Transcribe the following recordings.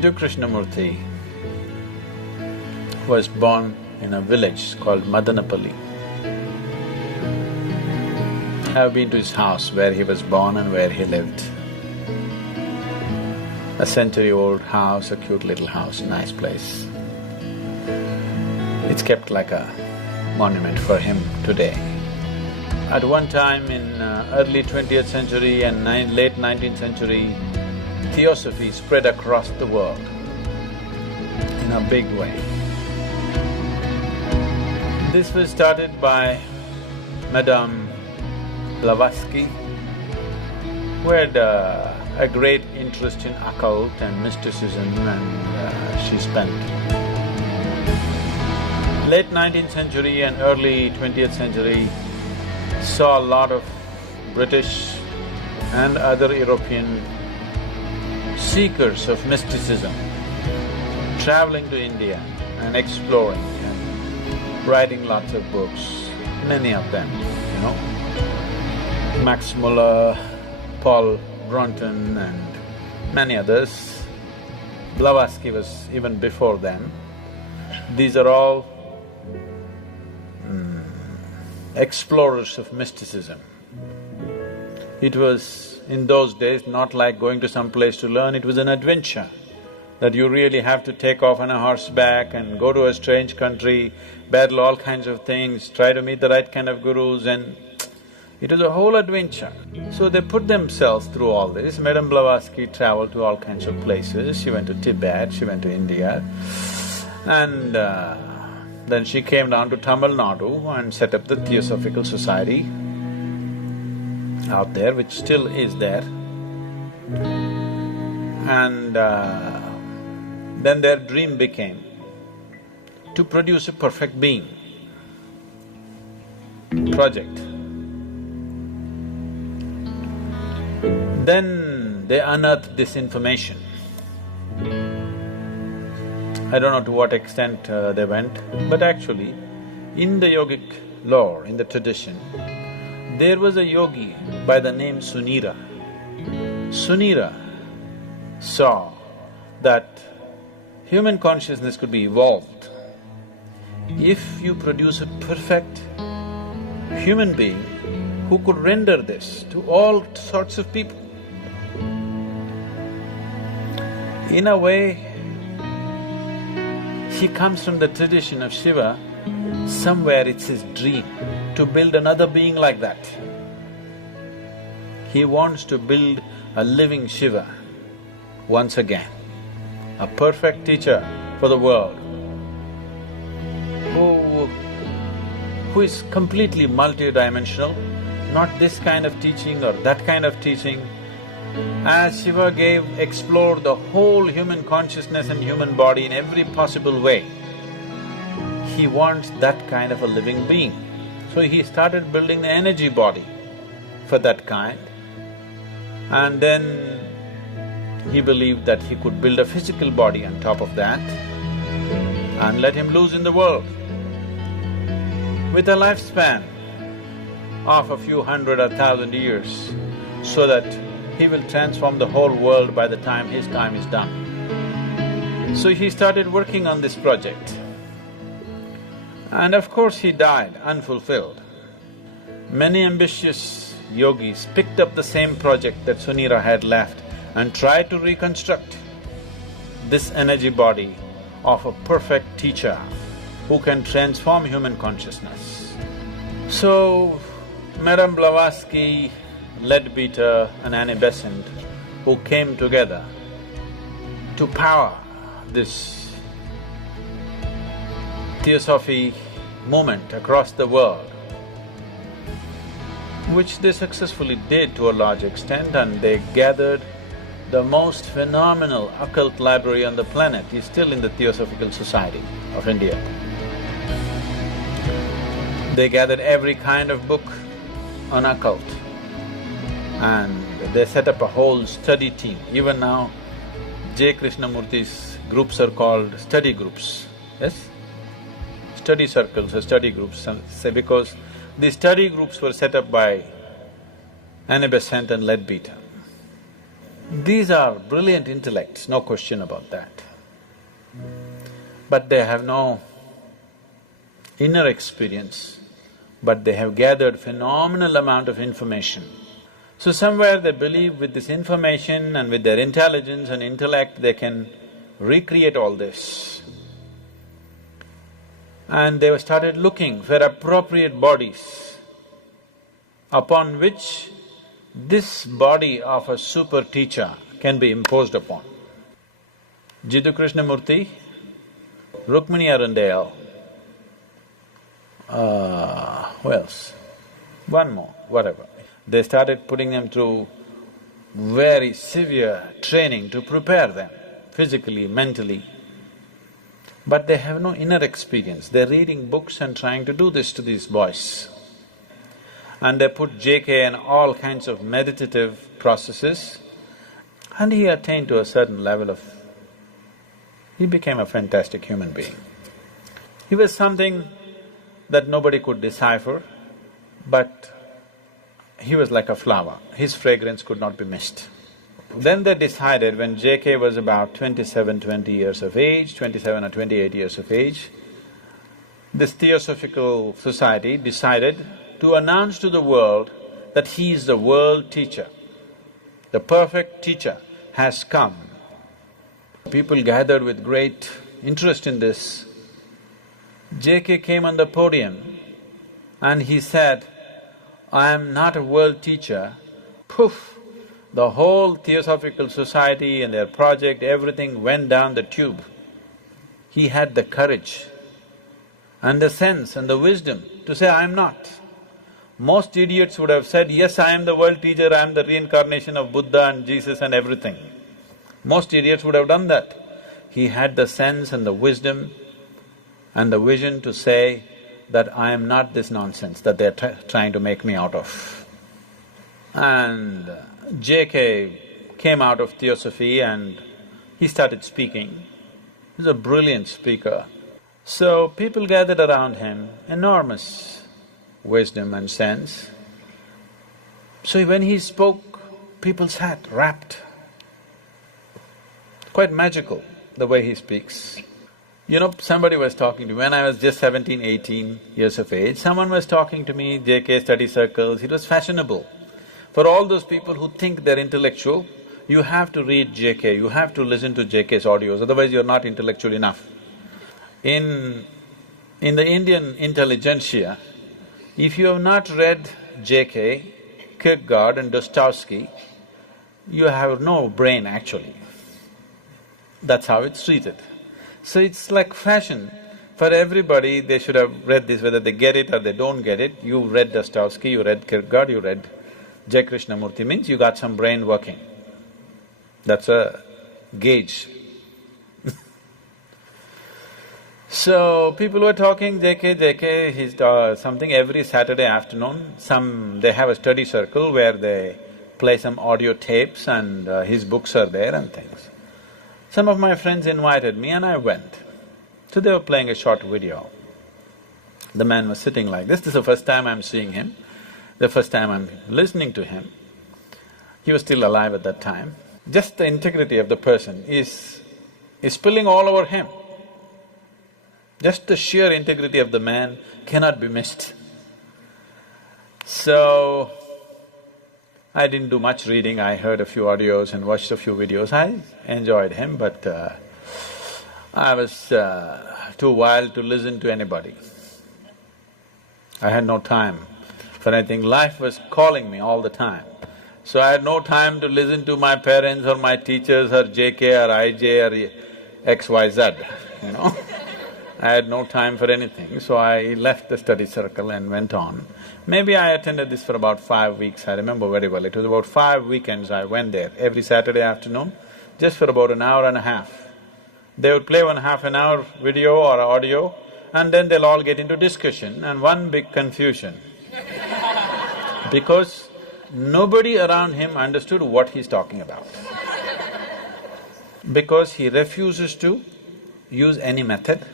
Krishnamurti was born in a village called Madanapalli. I've been to his house where he was born and where he lived. A century-old house, a cute little house, nice place. It's kept like a monument for him today. At one time in early 20th century and late 19th century, Theosophy spread across the world in a big way. This was started by Madame Blavatsky, who had a great interest in occult and mysticism, and she spent late 19th century and early 20th century saw a lot of British and other European seekers of mysticism traveling to India and exploring and writing lots of books, many of them, you know. Max Muller, Paul Brunton and many others. Blavatsky was even before them. These are all explorers of mysticism. It was, in those days, not like going to some place to learn, it was an adventure that you really have to take off on a horseback and go to a strange country, battle all kinds of things, try to meet the right kind of gurus, and it was a whole adventure. So they put themselves through all this. Madame Blavatsky traveled to all kinds of places. She went to Tibet, she went to India, and then she came down to Tamil Nadu and set up the Theosophical Society out there, which still is there. And then their dream became to produce a perfect being project. Then they unearthed this information. I don't know to what extent they went, but actually, in the yogic lore, in the tradition, there was a yogi by the name Sunira. Sunira saw that human consciousness could be evolved if you produce a perfect human being who could render this to all sorts of people. In a way, he comes from the tradition of Shiva. Somewhere it's his dream to build another being like that. He wants to build a living Shiva once again, a perfect teacher for the world, who is completely multidimensional, not this kind of teaching or that kind of teaching. As Shiva explored the whole human consciousness and human body in every possible way, he wants that kind of a living being. So he started building the energy body for that kind, and then he believed that he could build a physical body on top of that and let him loose in the world with a lifespan of a few hundred or thousand years, so that he will transform the whole world by the time his time is done. So he started working on this project. And of course he died unfulfilled. Many ambitious yogis picked up the same project that Sunira had left and tried to reconstruct this energy body of a perfect teacher who can transform human consciousness. So, Madame Blavatsky, Leadbeater and Annie Besant, who came together to power this Theosophy movement across the world, which they successfully did to a large extent, and they gathered the most phenomenal occult library on the planet is still in the Theosophical Society of India. They gathered every kind of book on occult, and they set up a whole study team. Even now, Krishnamurti's groups are called study groups, yes? Study circles or study groups, say, because these study groups were set up by Annie Besant and Leadbeater. These are brilliant intellects, no question about that. But they have no inner experience, but they have gathered phenomenal amount of information. So somewhere they believe with this information and with their intelligence and intellect they can recreate all this. And they started looking for appropriate bodies upon which this body of a super teacher can be imposed upon. Jiddu Krishnamurti, Rukmini Arundale, who else? One more, whatever. They started putting them through very severe training to prepare them, physically, mentally. But they have no inner experience, they're reading books and trying to do this to these boys. And they put JK in all kinds of meditative processes, and he attained to a certain level of… he became a fantastic human being. He was something that nobody could decipher, but he was like a flower, his fragrance could not be missed. Then they decided, when JK was about 20 years of age, 27 or 28 years of age, this Theosophical Society decided to announce to the world that he is the world teacher. The perfect teacher has come. People gathered with great interest in this. JK came on the podium and he said, "I am not a world teacher." Poof! The whole Theosophical Society and their project, everything went down the tube. He had the courage and the sense and the wisdom to say, "I am not." Most idiots would have said, "Yes, I am the world teacher, I am the reincarnation of Buddha and Jesus and everything." Most idiots would have done that. He had the sense and the wisdom and the vision to say that I am not this nonsense that they're trying to make me out of. And JK came out of Theosophy and he started speaking. He's a brilliant speaker. So people gathered around him, enormous wisdom and sense. So when he spoke, people sat rapt. Quite magical, the way he speaks. You know, somebody was talking to me, when I was just 17, 18 years of age, someone was talking to me, JK study circles, it was fashionable. For all those people who think they're intellectual, you have to read JK, you have to listen to JK's audios, otherwise you're not intellectual enough. In the Indian intelligentsia, if you have not read JK, Kierkegaard and Dostoevsky, you have no brain actually. That's how it's treated. So it's like fashion. For everybody, they should have read this, whether they get it or they don't get it. You read Dostoevsky, you read Kierkegaard, you read J. Krishnamurti, means you got some brain working. That's a gauge. So people were talking, JK, he's something every Saturday afternoon, they have a study circle where they play some audio tapes and his books are there and things. Some of my friends invited me and I went. So they were playing a short video. The man was sitting like this is the first time I'm seeing him, the first time I'm listening to him. He was still alive at that time. Just the integrity of the person is spilling all over him. Just the sheer integrity of the man cannot be missed. So, I didn't do much reading, I heard a few audios and watched a few videos. I enjoyed him, but I was too wild to listen to anybody. I had no time for anything, life was calling me all the time. So I had no time to listen to my parents or my teachers or JK or IJ or XYZ, you know. I had no time for anything, so I left the study circle and went on. Maybe I attended this for about 5 weeks, I remember very well. It was about 5 weekends I went there, every Saturday afternoon, just for about an hour and a half. They would play 1.5 hour video or audio, and then they'll all get into discussion and one big confusion. Because nobody around him understood what he's talking about. Because he refuses to use any method,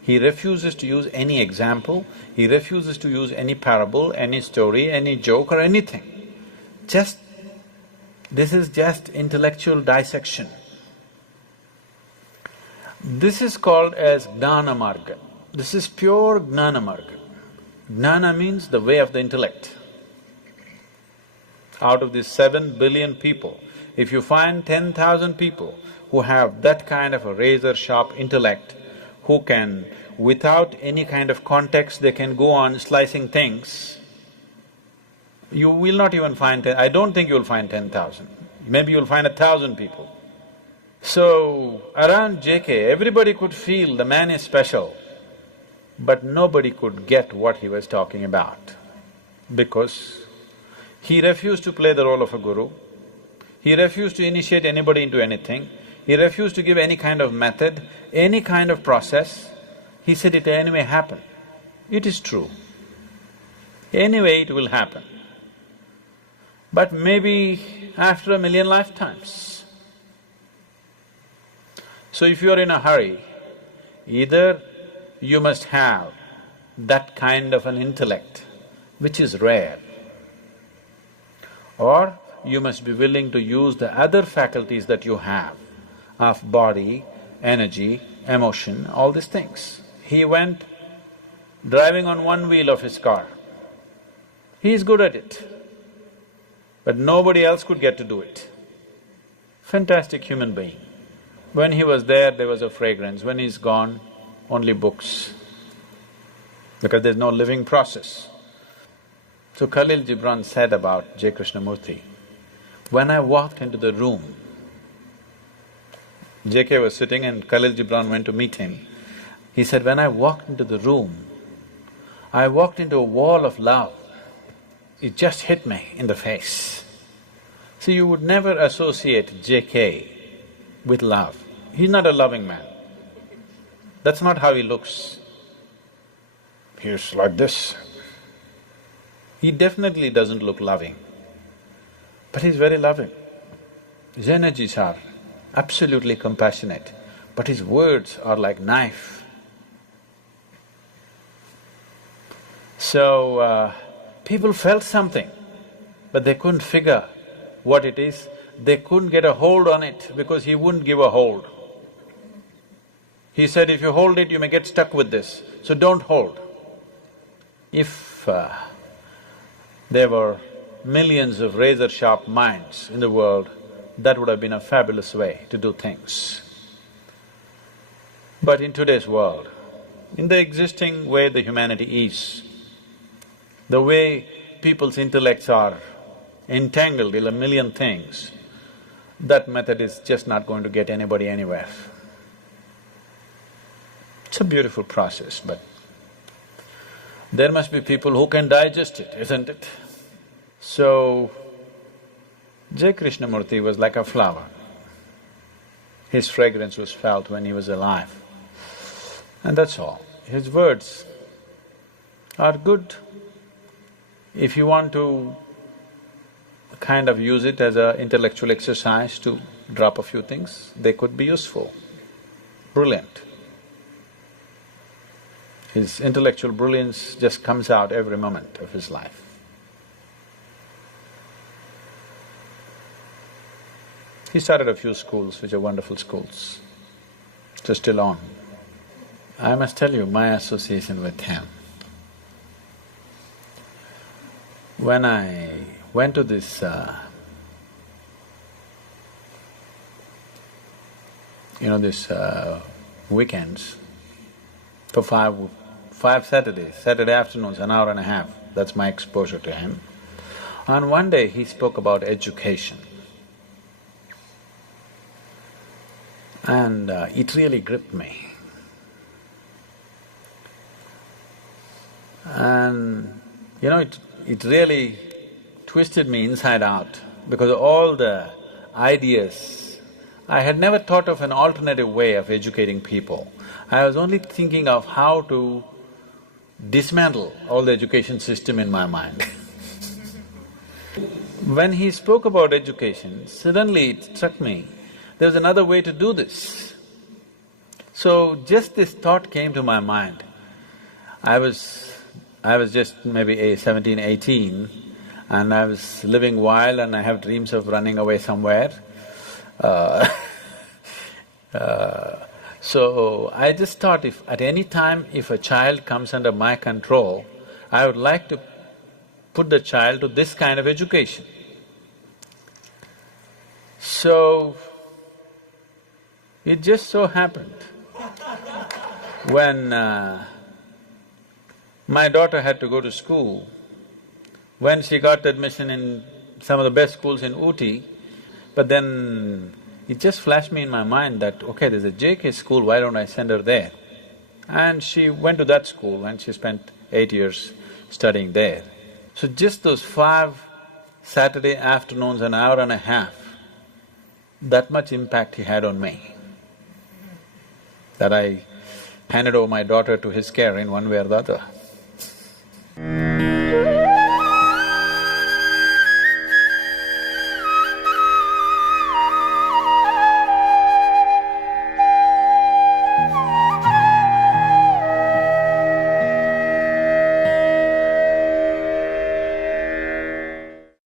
he refuses to use any example, he refuses to use any parable, any story, any joke or anything. Just This is just intellectual dissection. This is called as Gnana Marga. This is pure Gnana Marga. Gnana means the way of the intellect. Out of these 7 billion people, if you find 10,000 people who have that kind of a razor-sharp intellect, who can, without any kind of context, they can go on slicing things, you will not even find I don't think you'll find 10,000. Maybe you'll find 1,000 people. So, around JK, everybody could feel the man is special, but nobody could get what he was talking about, because he refused to play the role of a guru, he refused to initiate anybody into anything, he refused to give any kind of method, any kind of process. He said it anyway happen. It is true. Anyway it will happen. But maybe after 1,000,000 lifetimes. So if you're in a hurry, either you must have that kind of an intellect, which is rare, or you must be willing to use the other faculties that you have of body, energy, emotion, all these things. He went driving on one wheel of his car. He is good at it, but nobody else could get to do it. Fantastic human being. When he was there was a fragrance, when he's gone, only books, because there's no living process. So Khalil Gibran said about J. Krishnamurti, when I walked into the room, JK was sitting and Khalil Gibran went to meet him. He said, when I walked into the room, I walked into a wall of love. It just hit me in the face. See, you would never associate JK with love. He's not a loving man. That's not how he looks. He's like this. He definitely doesn't look loving, but he's very loving. His energies are absolutely compassionate, but his words are like knife. So, people felt something, but they couldn't figure what it is. They couldn't get a hold on it because he wouldn't give a hold. He said, if you hold it, you may get stuck with this, so don't hold. If there were millions of razor-sharp minds in the world, that would have been a fabulous way to do things. But in today's world, in the existing way the humanity is, the way people's intellects are entangled in 1,000,000 things, that method is just not going to get anybody anywhere. It's a beautiful process, but there must be people who can digest it, isn't it? So, J. Krishnamurti was like a flower. His fragrance was felt when he was alive, and that's all. His words are good. If you want to kind of use it as an intellectual exercise to drop a few things, they could be useful, brilliant. His intellectual brilliance just comes out every moment of his life. He started a few schools which are wonderful schools, which are still on. I must tell you my association with him. When I went to this weekends for five Saturdays, Saturday afternoons, an hour and a half, that's my exposure to him. And one day he spoke about education. And it really gripped me. And it really twisted me inside out, because all the ideas, I had never thought of an alternative way of educating people. I was only thinking of how to dismantle all the education system in my mind. When he spoke about education, suddenly it struck me, there was another way to do this. So just this thought came to my mind. I was just maybe 17, 18, and I was living wild and I have dreams of running away somewhere. Uh, so I just thought if at any time if a child comes under my control, I would like to put the child to this kind of education. So, it just so happened, when my daughter had to go to school, when she got admission in some of the best schools in Ooty, but then it just flashed me in my mind that, okay, there's a JK school, why don't I send her there? And she went to that school and she spent 8 years studying there. So just those 5 Saturday afternoons, an hour and a half, that much impact he had on me, that I handed over my daughter to his care in one way or the other.